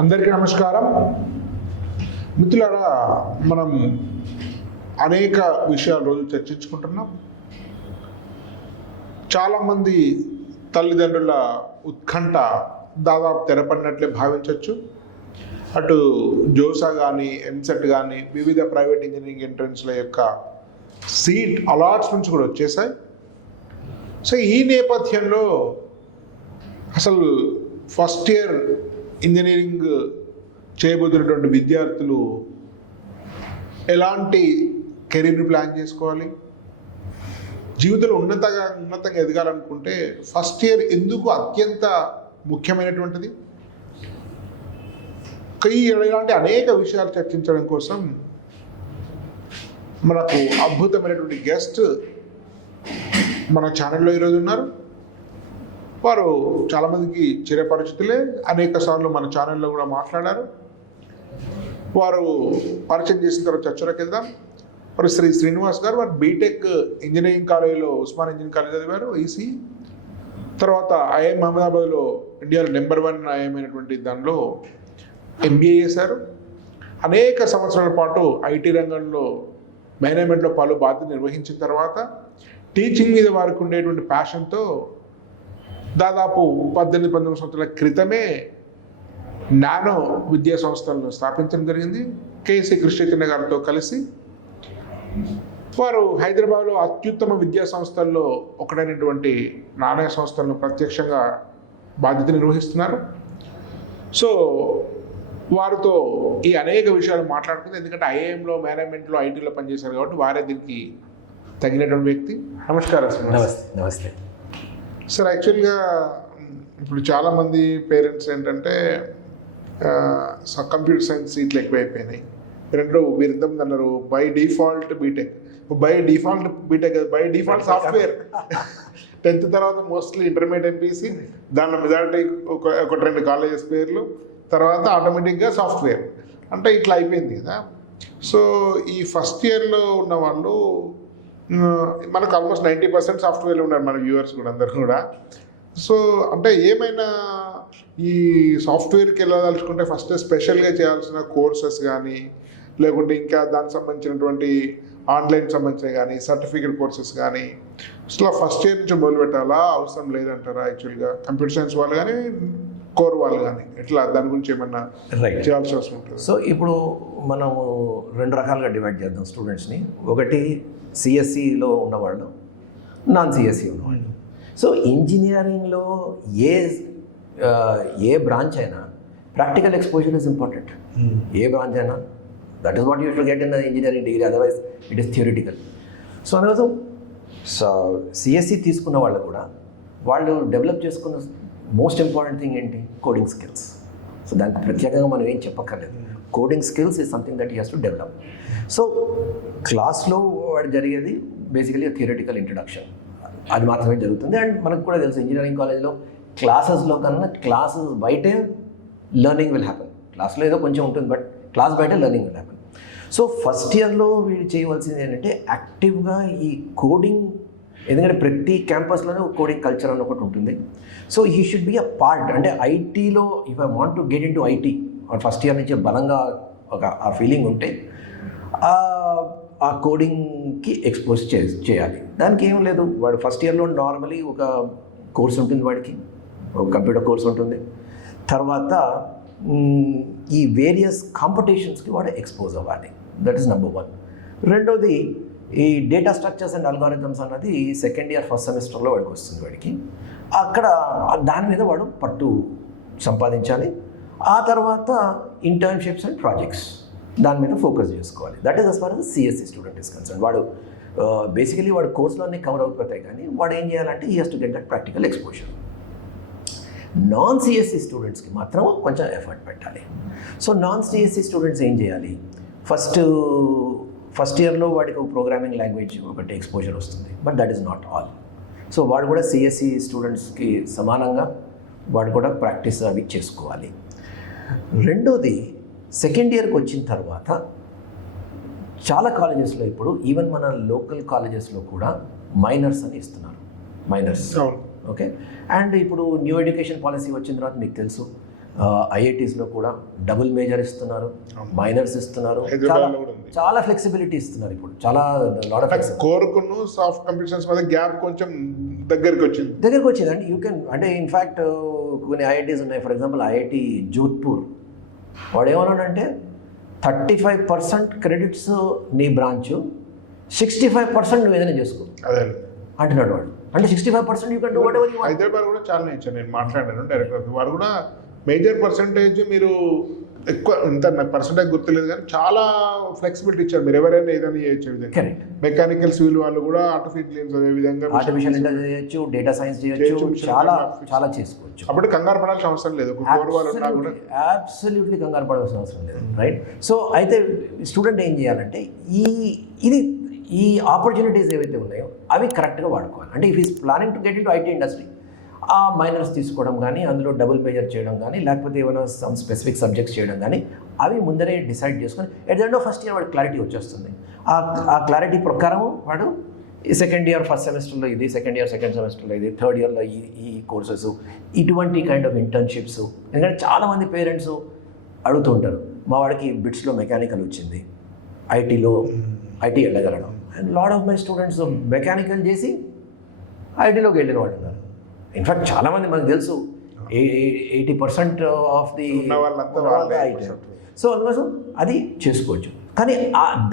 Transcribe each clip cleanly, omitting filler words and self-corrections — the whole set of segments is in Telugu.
అందరికీ నమస్కారం మిత్రులారా, మనం అనేక విషయాలు రోజు చర్చించుకుంటున్నాం. చాలామంది తల్లిదండ్రుల ఉత్కంఠ దాదాపు తెరపడినట్లే భావించవచ్చు. అటు జోసా కానీ ఎంసెట్ కానీ వివిధ ప్రైవేట్ ఇంజనీరింగ్ ఎంట్రన్స్ల యొక్క సీట్ అలాట్స్మెంట్స్ కూడా వచ్చేసాయి. సో ఈ నేపథ్యంలో అసలు ఫస్ట్ ఇయర్ ఇంజనీరింగ్ చేయబోతున్నటువంటి విద్యార్థులు ఎలాంటి కెరీర్ని ప్లాన్ చేసుకోవాలి, జీవితంలో ఉన్నతంగా ఎదగాలనుకుంటే ఫస్ట్ ఇయర్ ఎందుకు అత్యంత ముఖ్యమైనటువంటిది, ఇలాంటి అనేక విషయాలు చర్చించడం కోసం మనకు అద్భుతమైనటువంటి గెస్ట్ మన ఛానల్లో ఈరోజు ఉన్నారు. వారు చాలామందికి చిరపరిచితులే, అనేక సార్లు మన ఛానల్లో కూడా మాట్లాడారు. వారు పరిచయం చేసిన తర్వాత చర్చలోకి వెళ్దాం. వారు శ్రీ శ్రీనివాస్ గారు. వారు బీటెక్ ఇంజనీరింగ్ కాలేజీలో ఉస్మాన్ ఇంజనీరింగ్ కాలేజ్ చదివారు, ఈసీ. తర్వాత ఐఐఎం అహ్మదాబాద్లో ఇండియాలో నెంబర్ 1 ఐఐఎం అయినటువంటి దానిలో ఎంబీఏ చేశారు. అనేక సంవత్సరాల పాటు ఐటీ రంగంలో మేనేజ్మెంట్లో పలు బాధ్యతలు నిర్వహించిన తర్వాత టీచింగ్ మీద వారికి ఉండేటువంటి ప్యాషన్తో దాదాపు 18-19 సంవత్సరాల క్రితమే నానో విద్యా సంస్థలను స్థాపించడం జరిగింది. కేసీ కృష్ణ గారితో కలిసి వారు హైదరాబాద్లో అత్యుత్తమ విద్యా సంస్థల్లో ఒకటైనటువంటి నాణ్య సంస్థలను ప్రత్యక్షంగా బాధ్యత నిర్వహిస్తున్నారు. సో వారితో ఈ అనేక విషయాలు మాట్లాడుతుంది. ఎందుకంటే ఐఐఎంలో మేనేజ్మెంట్లో ఐటీలో పనిచేశారు కాబట్టి వారే దీనికి తగినటువంటి వ్యక్తి. నమస్కారం సార్. నమస్తే సార్. యాక్చువల్గా ఇప్పుడు చాలామంది పేరెంట్స్ ఏంటంటే కంప్యూటర్ సైన్స్ సీట్లు ఎక్కువైపోయినాయి. మీరు ఇంతకుముందు అన్నారు by default BTech, by default software. 10th తర్వాత మోస్ట్లీ ఇంటర్మీడియట్ ఎంపీసీ, దానిలో మెజారిటీ ఒక 2 కాలేజెస్ పేర్లు, తర్వాత ఆటోమేటిక్గా సాఫ్ట్వేర్ అంటే ఇట్లా అయిపోయింది కదా. సో ఈ ఫస్ట్ ఇయర్లో ఉన్న వాళ్ళు మనకు ఆల్మోస్ట్ 90% సాఫ్ట్వేర్లో ఉన్నారు, మన వ్యూవర్స్ కూడా అందరు కూడా. సో అంటే ఏమైనా ఈ సాఫ్ట్వేర్కి వెళ్ళదలుచుకుంటే ఫస్ట్ స్పెషల్గా చేయాల్సిన కోర్సెస్ కానీ, లేకుంటే ఇంకా దానికి సంబంధించినటువంటి ఆన్లైన్ సంబంధించిన కానీ సర్టిఫికేట్ కోర్సెస్ కానీ అసలు ఫస్ట్ ఇయర్ నుంచి మొదలు పెట్టాలా, అవసరం లేదంటారా? యాక్చువల్గా కంప్యూటర్ సైన్స్ వాళ్ళు కానీ కోర్ వాళ్ళు కానీ ఎట్లా దాని గురించి ఏమన్నా చేయాల్సి అవసరం ఉంటుంది? సో ఇప్పుడు మనము 2 రకాలుగా డివైడ్ చేద్దాం స్టూడెంట్స్ని. ఒకటి సిఎస్సిలో ఉన్నవాళ్ళు, నాన్ సిఎస్సి ఉన్నవాళ్ళు. సో ఇంజనీరింగ్లో ఏ బ్రాంచ్ అయినా ప్రాక్టికల్ ఎక్స్పోజర్ ఇస్ ఇంపార్టెంట్. ఏ బ్రాంచ్ అయినా that is what you should get in the engineering degree, otherwise it is theoretical. So అందుకోసం సిఎస్సి తీసుకున్న వాళ్ళు కూడా వాళ్ళు డెవలప్ చేసుకున్న మోస్ట్ ఇంపార్టెంట్ థింగ్ ఏంటి? Coding skills. సో దానికి ప్రత్యేకంగా మనం ఏం చెప్పక్కర్లేదు. Coding skills is something that he has to develop. So క్లాస్లో వాడు జరిగేది బేసికలీ థియరిటికల్ ఇంట్రడక్షన్, అది మాత్రమే జరుగుతుంది. అండ్ మనకు కూడా తెలుసు ఇంజనీరింగ్ కాలేజ్లో క్లాసెస్లో కన్నా క్లాసెస్ బయటే లెర్నింగ్ విల్ హ్యాపెన్. క్లాస్లో ఏదో కొంచెం ఉంటుంది, బట్ క్లాస్ బయట learning will happen. So first ఇయర్లో వీళ్ళు చేయవలసింది ఏంటంటే యాక్టివ్గా ఈ కోడింగ్, ఎందుకంటే ప్రతి క్యాంపస్లోనే ఒక కోడింగ్ కల్చర్ అని ఒకటి ఉంటుంది. So he should be a part. అంటే ఐటీలో if I want to get in to IT first year నుంచి బలంగా ఆ ఫీలింగ్ ఉంటే ఆ కోడింగ్కి ఎక్స్పోజ్ చేయాలి. దానికి ఏం లేదు, వాడు ఫస్ట్ ఇయర్లో నార్మలీ ఒక కోర్స్ ఉంటుంది, వాడికి ఒక కంప్యూటర్ కోర్స్ ఉంటుంది. తర్వాత ఈ వేరియస్ కాంపిటీషన్స్కి వాడు ఎక్స్పోజ్ అవ్వాలి. That is number 1. రెండోది ఈ డేటా స్ట్రక్చర్స్ అండ్ అల్గారిథమ్స్ అన్నది సెకండ్ ఇయర్ ఫస్ట్ సెమిస్టర్లో వాడికి వస్తుంది. వాడికి అక్కడ దాని మీద వాడు పట్టు సంపాదించాలి. ఆ తర్వాత ఇంటర్న్షిప్స్ అండ్ ప్రాజెక్ట్స్ దాని మీద ఫోకస్ చేసుకోవాలి. That is as far as CSC student is concern. వాడు బేసికలీ వాడు కోర్సులో అన్నీ కవర్ అయిపోతాయి, కానీ వాడు ఏం చేయాలంటే he has to get that practical exposure. Non CSC స్టూడెంట్స్కి మాత్రం కొంచెం ఎఫర్ట్ పెట్టాలి. సో నాన్ సిఎస్సి స్టూడెంట్స్ ఏం చేయాలి? ఫస్ట్ ఇయర్లో వాడికి ఒక ప్రోగ్రామింగ్ లాంగ్వేజ్ ఒకటి ఎక్స్పోజర్ వస్తుంది, but that is not all. So వాడు కూడా సిఎస్సి స్టూడెంట్స్కి సమానంగా వాడు కూడా ప్రాక్టీస్ అవి చేసుకోవాలి. రెండోది సెకండ్ ఇయర్కి వచ్చిన తర్వాత చాలా కాలేజెస్లో ఇప్పుడు ఈవెన్ మన లోకల్ కాలేజెస్లో కూడా మైనర్స్ అని ఇస్తున్నారు. Minors, okay. అండ్ ఇప్పుడు న్యూ ఎడ్యుకేషన్ పాలసీ వచ్చిన తర్వాత మీకు తెలుసు ఐఐటీస్లో కూడా డబుల్ మేజర్ ఇస్తున్నారు, మైనర్స్ ఇస్తున్నారు, హైదరాబాద్లో కూడా ఉంది. చాలా ఫ్లెక్సిబిలిటీ ఇస్తున్నారు ఇప్పుడు, చాలా లాట్ ఆఫ్ కోరుకును సాఫ్ట్ కంప్యూటర్స్ మధ్య గ్యాప్ కొంచెం దగ్గరికి వచ్చింది. దగ్గరికి వచ్చిందండి. యూ కెన్ అంటే ఇన్ఫ్యాక్ట్ కొన్ని ఐఐటీస్ ఉన్నాయి. ఫర్ ఎగ్జాంపుల్ ఐఐటి జోధ్పూర్ వాడు ఏమన్నాడంటే 35% క్రెడిట్స్ నీ బ్రాంచ్, 65% నువ్వు ఏదైనా చేసుకో అదే అంటున్నాడు వాడు. అంటే 65% you can do what ever you want. Hyderabad కూడా చాలా ఇచ్చాను, నేను మాట్లాడాను డైరెక్టర్. వారు కూడా మేజర్ పర్సంటేజ్ మీరు ఎక్కువ ఇంత నాకు పర్సంటేజ్ గుర్తులేదు కానీ చాలా ఫ్లెక్సిబిలిటీ ఇచ్చారు. మీరు ఎవరైనా ఏదైనా చేయొచ్చే విధంగా. కరెక్ట్. మెకానికల్ సివిల్ వాళ్ళు కూడా ఆర్టిఫిషియల్ అదే విధంగా ఆర్టిఫిషియల్ ఇంటెలిజెన్స్ చేయొచ్చు, డేటా సైన్స్ చేయొచ్చు, చాలా చాలా చేసుకోవచ్చు. అప్పుడు కంగారు పడాల్సిన అవసరం లేదు. ఒక కోర్ వాళ్ళు ఉన్నా కూడా అబ్సల్యూట్లీ కంగారు పడాల్సిన అవసరం లేదు, రైట్? సో అయితే స్టూడెంట్ ఏం చేయాలంటే ఈ ఆపర్చునిటీస్ ఏవైతే ఉన్నాయో అవి కరెక్ట్గా వాడుకోవాలి. అంటే if is planning to get in to IT industry, ఆ మైనర్స్ తీసుకోవడం కానీ, అందులో డబుల్ మేజర్ చేయడం కానీ, లేకపోతే ఏమైనా సమ్ స్పెసిఫిక్ సబ్జెక్ట్స్ చేయడం కానీ, అవి ముందరే డిసైడ్ చేసుకొని at the end of first year వాడు క్లారిటీ వచ్చేస్తుంది. ఆ క్లారిటీ ప్రకారం వాడు ఈ సెకండ్ ఇయర్ ఫస్ట్ సెమిస్టర్లో ఇది, సెకండ్ ఇయర్ సెకండ్ సెమిస్టర్లో ఇది, థర్డ్ ఇయర్లో ఈ కోర్సెస్, ఇటువంటి కైండ్ ఆఫ్ ఇంటర్న్షిప్స్. ఎందుకంటే చాలామంది పేరెంట్స్ అడుగుతూ ఉంటారు, మా వాడికి బిట్స్లో మెకానికల్ వచ్చింది, ఐటీ వెళ్ళగలడం. And lot of my students mechanical చేసి ఐటీలోకి వెళ్ళిన వాళ్ళు ఉన్నారు. ఇన్ఫ్యాక్ట్ చాలామంది మనకు తెలుసు 80% ఆఫ్ ది ఐటీ. సో అందుకోసం అది చేసుకోవచ్చు. కానీ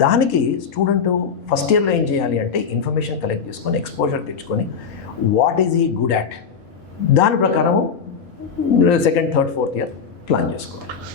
దానికి స్టూడెంట్ ఫస్ట్ ఇయర్లో ఏం చేయాలి అంటే ఇన్ఫర్మేషన్ కలెక్ట్ చేసుకొని, ఎక్స్పోజర్ తెచ్చుకొని, what is he good at, దాని ప్రకారం second, third, fourth year plan చేసుకోవాలి.